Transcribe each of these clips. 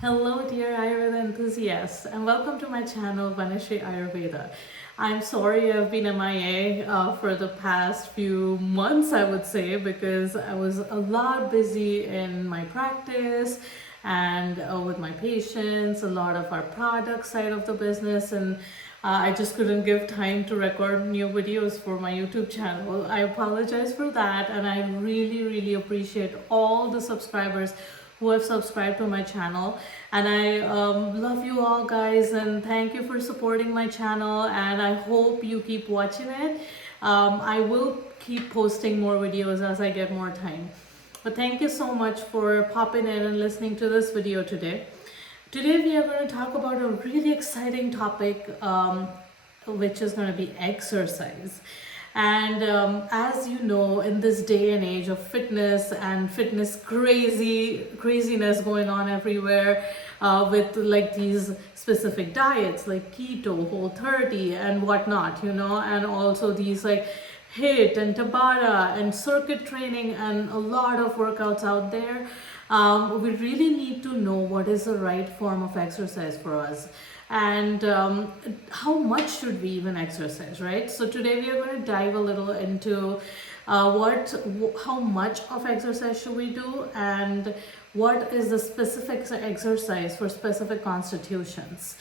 Hello, dear Ayurveda enthusiasts, and welcome to my channel, Vanashri Ayurveda. I'm sorry I've been MIA for the past few months, I would say, because I was a lot busy in my practice and with my patients, a lot of our product side of the business, and I just couldn't give time to record new videos for my YouTube channel. I apologize for that, and I really appreciate all the subscribers who have subscribed to my channel, and I love you all, guys, and thank you for supporting my channel, and I hope you keep watching it. I will keep posting more videos as I get more time, but thank you so much for popping in and listening to this video today. Today we are going to talk about a really exciting topic, which is going to be exercise. And as you know, in this day and age of fitness and fitness craziness going on everywhere, with like these specific diets like keto, Whole30 and whatnot, and also these like HIIT and Tabata and circuit training and a lot of workouts out there. We really need to know what is the right form of exercise for us, and how much should we even exercise, right? So today we are going to dive a little into how much of exercise should we do, and what is the specific exercise for specific constitutions.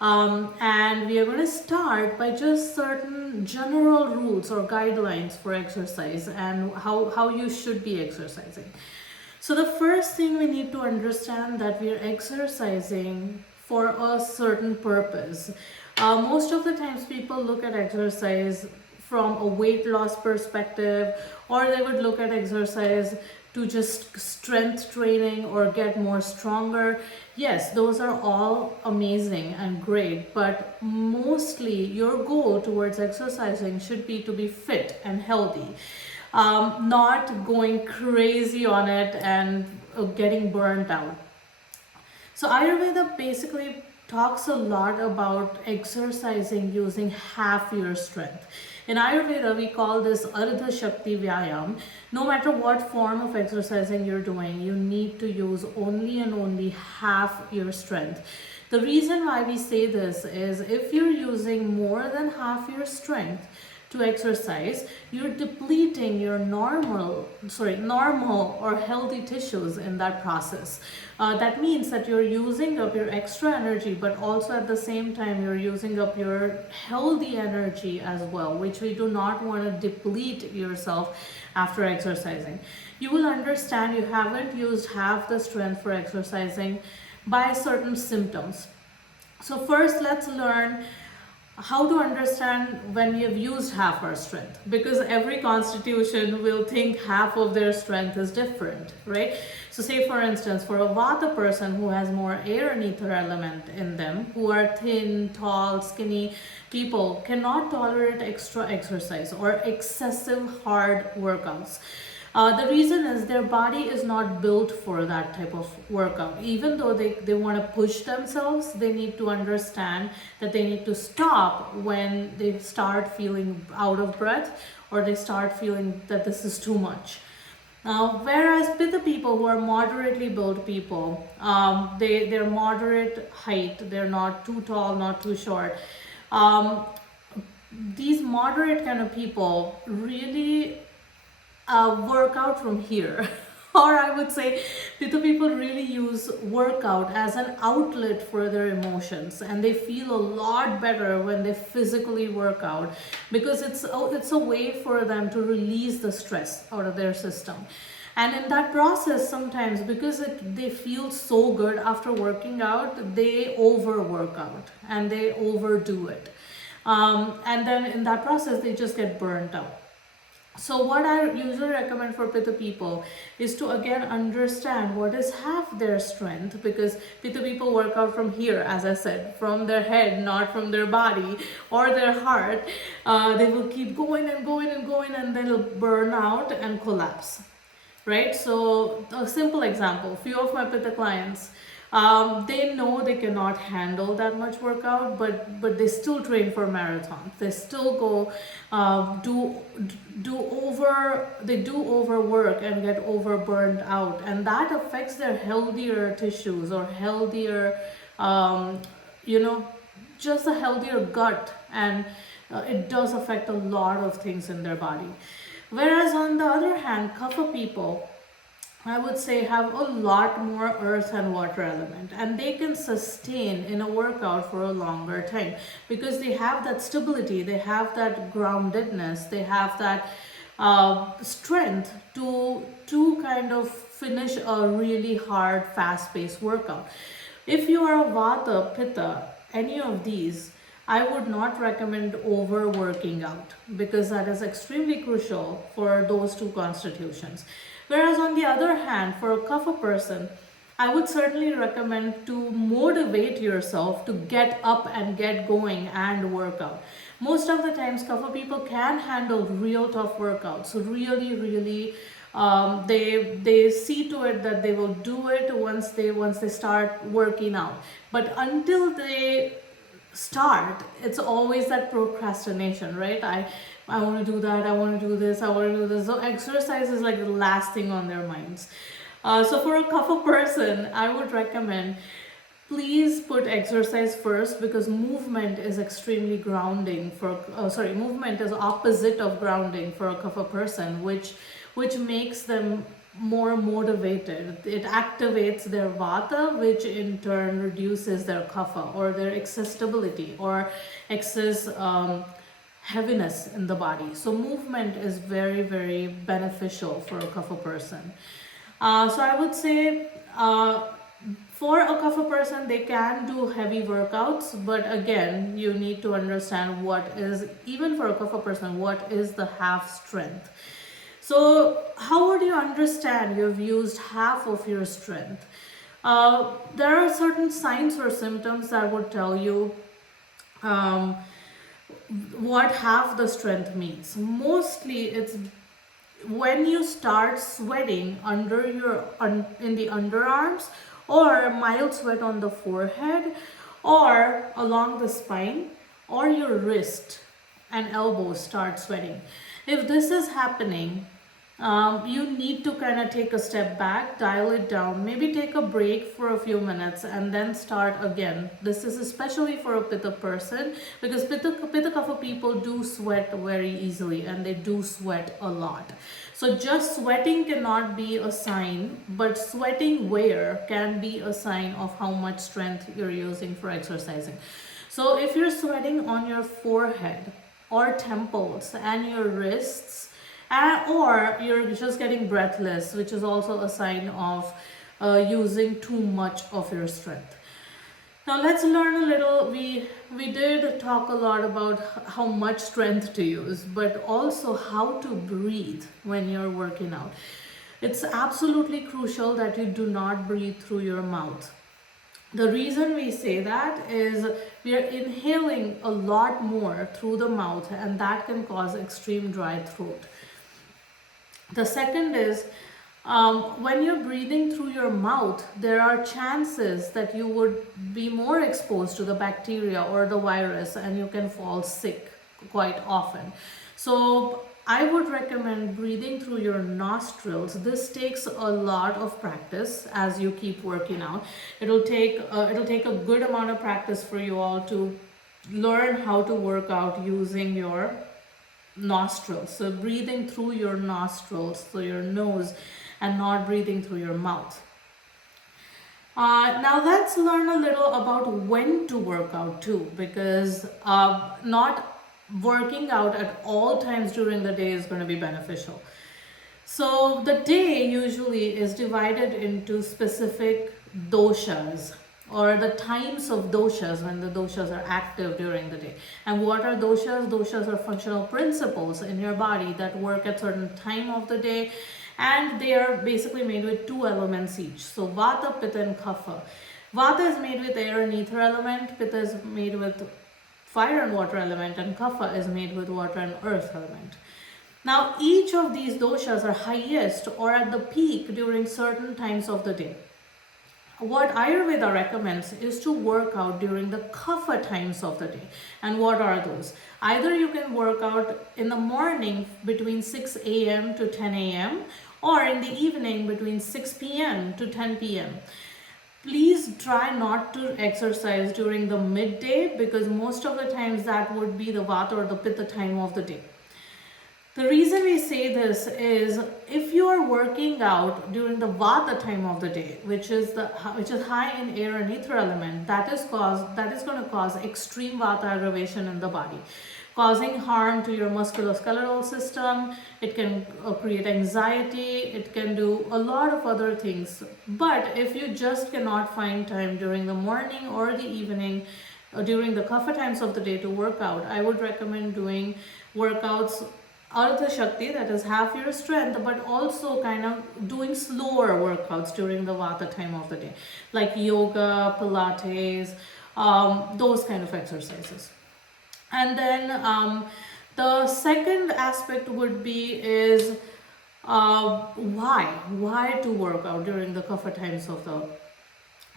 And we are going to start by just certain general rules or guidelines for exercise and how you should be exercising. So the first thing we need to understand that we are exercising for a certain purpose. Most of the times people look at exercise from a weight loss perspective, or they would look at exercise to just strength training or get more stronger. Yes, those are all amazing and great, but mostly your goal towards exercising should be to be fit and healthy. Not going crazy on it and getting burnt out. So Ayurveda basically talks a lot about exercising using half your strength. In Ayurveda, we call this Ardha Shakti Vyayam. No matter what form of exercising you're doing, you need to use only and only half your strength. The reason why we say this is if you're using more than half your strength to exercise, you're depleting your normal or healthy tissues in that process. That means that you're using up your extra energy, but also at the same time you're using up your healthy energy as well, which we do not want to deplete yourself after exercising. You will understand you haven't used half the strength for exercising by certain symptoms. So first, let's learn how to understand when we have used half our strength, because every constitution will think half of their strength is different, right? So say for instance, for a Vata person who has more air and ether element in them, who are thin, tall, skinny people, cannot tolerate extra exercise or excessive hard workouts. The reason is their body is not built for that type of workout. Even though they want to push themselves, they need to understand that they need to stop when they start feeling out of breath, or they start feeling that this is too much. Whereas Pitta people, who are moderately built people, they're moderate height, they're not too tall, not too short. These moderate kind of people really work out from here. Or I would say Pitta people really use workout as an outlet for their emotions, and they feel a lot better when they physically work out, because it's a way for them to release the stress out of their system. And in that process, sometimes because they feel so good after working out, they overwork out and they overdo it. And then in that process, they just get burnt out. So what I usually recommend for Pitta people is to again understand what is half their strength, because Pitta people work out from here, as I said, from their head, not from their body or their heart. They will keep going and going and going, and then they'll burn out and collapse, right? So a simple example, few of my Pitta clients, They know they cannot handle that much workout, but they still train for marathons. They still go do overwork and get overburned out, and that affects their healthier tissues or healthier, um, you know, just a healthier gut, and it does affect a lot of things in their body. Whereas on the other hand, Kapha people, I would say, have a lot more earth and water element, and they can sustain in a workout for a longer time because they have that stability, they have that groundedness, they have that strength to kind of finish a really hard, fast-paced workout. If you are a Vata, Pitta, any of these, I would not recommend overworking out because that is extremely crucial for those two constitutions. Whereas on the other hand, for a Kapha person, I would certainly recommend to motivate yourself to get up and get going and work out. Most of the times, Kapha people can handle real tough workouts. So really, really, they see to it that they will do it once they start working out. But until they start, it's always that procrastination, right? I want to do that, I want to do this, I want to do this. So exercise is like the last thing on their minds. So for a Kapha person, I would recommend, please put exercise first because movement is extremely grounding for movement is opposite of grounding for a Kapha person, which makes them more motivated. It activates their Vata, which in turn reduces their Kapha or their excess stability or excess heaviness in the body. So movement is very, very beneficial for a Kapha person. So I would say, for a Kapha person, they can do heavy workouts, but again, you need to understand what is, even for a Kapha person, what is the half strength. So how would you understand you've used half of your strength? There are certain signs or symptoms that would tell you um, what half the strength means. Mostly it's when you start sweating in the underarms, or mild sweat on the forehead, or along the spine, or your wrist and elbows start sweating. If this is happening, you need to kind of take a step back, dial it down, maybe take a break for a few minutes and then start again. This is especially for a Pitta person because Pitta Kapha people do sweat very easily and they do sweat a lot. So just sweating cannot be a sign, but sweating where can be a sign of how much strength you're using for exercising. So if you're sweating on your forehead or temples and your wrists, or you're just getting breathless, which is also a sign of using too much of your strength. Now let's learn a little. We did talk a lot about how much strength to use, but also how to breathe when you're working out. It's absolutely crucial that you do not breathe through your mouth. The reason we say that is we are inhaling a lot more through the mouth, and that can cause extreme dry throat. The second is, when you're breathing through your mouth, there are chances that you would be more exposed to the bacteria or the virus and you can fall sick quite often. So I would recommend breathing through your nostrils. This takes a lot of practice as you keep working out. It'll take a good amount of practice for you all to learn how to work out using your nostrils. So breathing through your nostrils, so your nose, and not breathing through your mouth. Now let's learn a little about when to work out too, because not working out at all times during the day is going to be beneficial. So the day usually is divided into specific doshas, or the times of doshas when the doshas are active during the day. And what are doshas? Doshas are functional principles in your body that work at certain time of the day, and they are basically made with two elements each. So Vata, Pitta and Kapha. Vata is made with air and ether element, Pitta is made with fire and water element, and Kapha is made with water and earth element. Now each of these doshas are highest or at the peak during certain times of the day. what Ayurveda recommends is to work out during the Kapha times of the day. And what are those? Either you can work out in the morning between 6 a.m. to 10 a.m. or in the evening between 6 p.m. to 10 p.m. Please try not to exercise during the midday, because most of the times that would be the Vata or the Pitta time of the day. The reason we say this is, if you are working out during the Vata time of the day, which is high in air and ether element, that is going to cause extreme Vata aggravation in the body, causing harm to your musculoskeletal system. It can create anxiety. It can do a lot of other things. But if you just cannot find time during the morning or the evening, during the Kapha times of the day to work out, I would recommend doing workouts Ardha Shakti, that is half your strength, but also kind of doing slower workouts during the Vata time of the day, like yoga, Pilates, those kind of exercises. And then the second aspect would be is why to work out during the Kapha times of the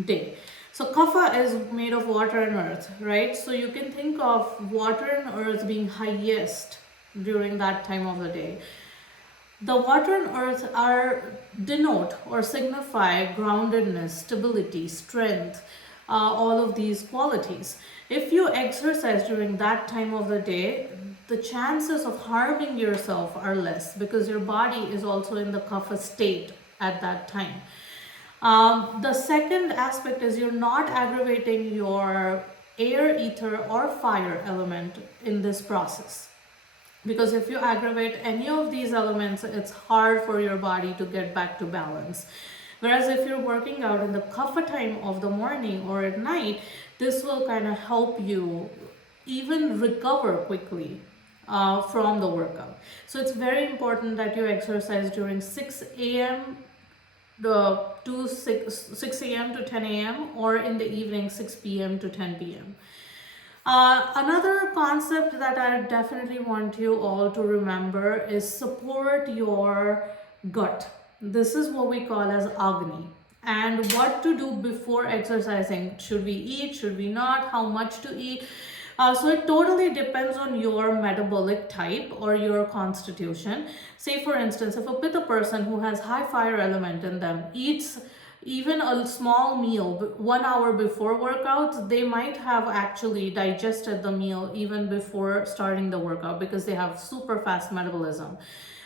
day. So Kapha is made of water and earth, right? So you can think of water and earth being highest during that time of the day. The water and earth denote or signify groundedness, stability, strength, all of these qualities. If you exercise during that time of the day, the chances of harming yourself are less, because your body is also in the Kapha state at that time. The second aspect is you're not aggravating your air, ether, or fire element in this process. Because if you aggravate any of these elements, it's hard for your body to get back to balance. Whereas if you're working out in the Kapha time of the morning or at night, this will kind of help you even recover quickly from the workout. So it's very important that you exercise during 6 a.m. to 6 a.m. to 10 a.m. or in the evening 6 p.m. to 10 p.m. Another concept that I definitely want you all to remember is support your gut. This is what we call as Agni. And what to do before exercising. Should we eat? Should we not? How much to eat? So it totally depends on your metabolic type or your constitution. Say for instance, if a Pitta person who has high fire element in them eats even a small meal 1 hour before workouts, they might have actually digested the meal even before starting the workout, because they have super fast metabolism.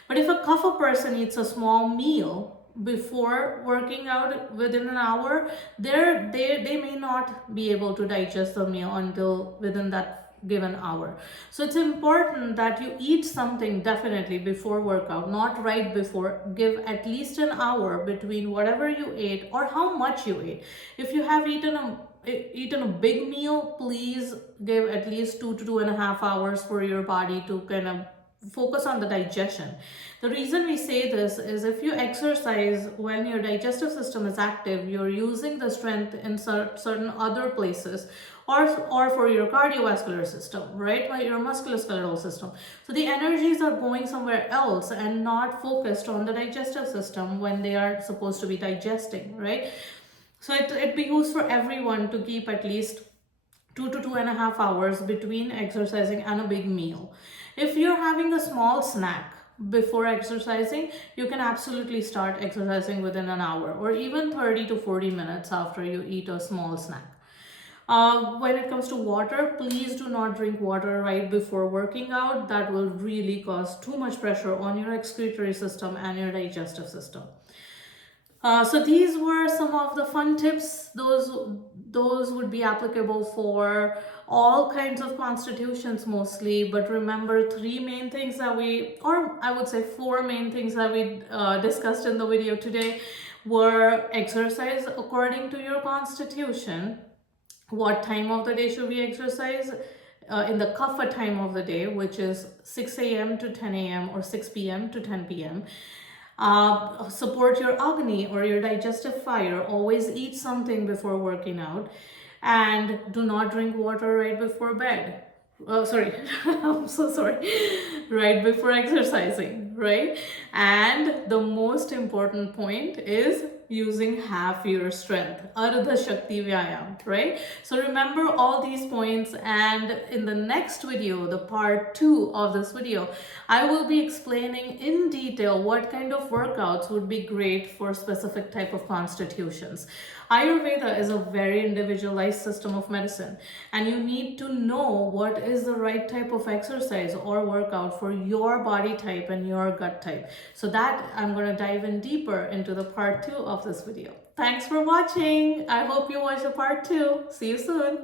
But if a Kapha person eats a small meal before working out within an hour, they may not be able to digest the meal until within that given hour. So it's important that you eat something definitely before workout, not right before. Give at least an hour between whatever you ate or how much you ate. If you have eaten a big meal, please give at least 2 to 2.5 hours for your body to kind of focus on the digestion. The reason we say this is, if you exercise when your digestive system is active, you're using the strength in certain other places, or for your cardiovascular system, right? By your musculoskeletal system. So the energies are going somewhere else and not focused on the digestive system when they are supposed to be digesting, right? So it behooves for everyone to keep at least 2 to 2.5 hours between exercising and a big meal. If you're having a small snack before exercising, you can absolutely start exercising within an hour or even 30 to 40 minutes after you eat a small snack. When it comes to water, please do not drink water right before working out. That will really cause too much pressure on your excretory system and your digestive system. So these were some of the fun tips. Those would be applicable for all kinds of constitutions mostly. But remember, 3 main things that or I would say 4 main things that we discussed in the video today were: exercise according to your constitution. What time of the day should we exercise? In the Kapha time of the day, which is 6 a.m. to 10 a.m. or 6 p.m. to 10 p.m. Support your Agni or your digestive fire. Always eat something before working out, and do not drink water right before bed. Oh, sorry, I'm so sorry. Right before exercising, right? And the most important point is using half your strength. Ardha Shakti Vyayam, right? So remember all these points, and in the next video, the part 2 of this video, I will be explaining in detail what kind of workouts would be great for specific type of constitutions. Ayurveda is a very individualized system of medicine, and you need to know what is the right type of exercise or workout for your body type and your gut type. So that I'm going to dive in deeper into the part 2 of this video. Thanks for watching. I hope you watch the part 2. See you soon.